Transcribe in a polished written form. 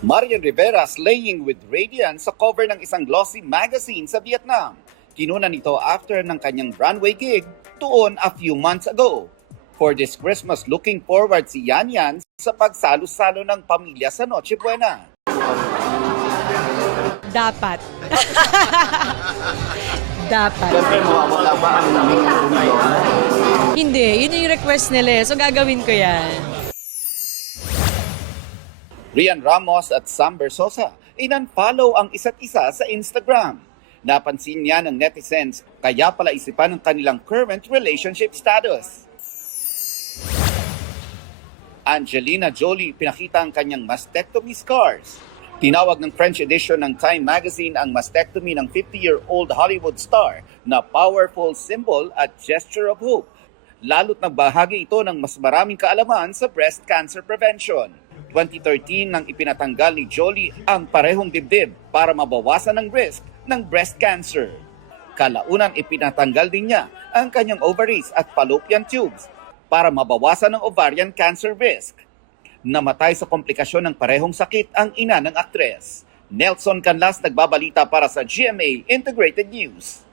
Marian Rivera slaying with radiance sa cover ng isang glossy magazine sa Vietnam. Kinuna nito after ng kanyang runway gig tuon a few months ago. For this Christmas, looking forward si Yan Yan sa pagsalo-salo ng pamilya sa Noche Buena. Dapat. Dapat. Siyempre, mawawala ba ang naming union? Hindi, yun yung request nila so gagawin ko yan. Rian Ramos at Sam Bersosa in-unfollow ang isa't isa sa Instagram. Napansin niya ng netizens kaya pala isipan ng kanilang current relationship status. Angelina Jolie pinakita ang kanyang mastectomy scars. Tinawag ng French edition ng Time magazine ang mastectomy ng 50-year-old Hollywood star na powerful symbol at gesture of hope. Lalo't nagbahagi ito ng mas maraming kaalaman sa breast cancer prevention. 2013 nang ipinatanggal ni Jolie ang parehong dibdib para mabawasan ang risk ng breast cancer. Kalaunan ipinatanggal din niya ang kanyang ovaries at fallopian tubes para mabawasan ang ovarian cancer risk. Namatay sa komplikasyon ng parehong sakit ang ina ng aktres. Nelson Canlas nagbabalita para sa GMA Integrated News.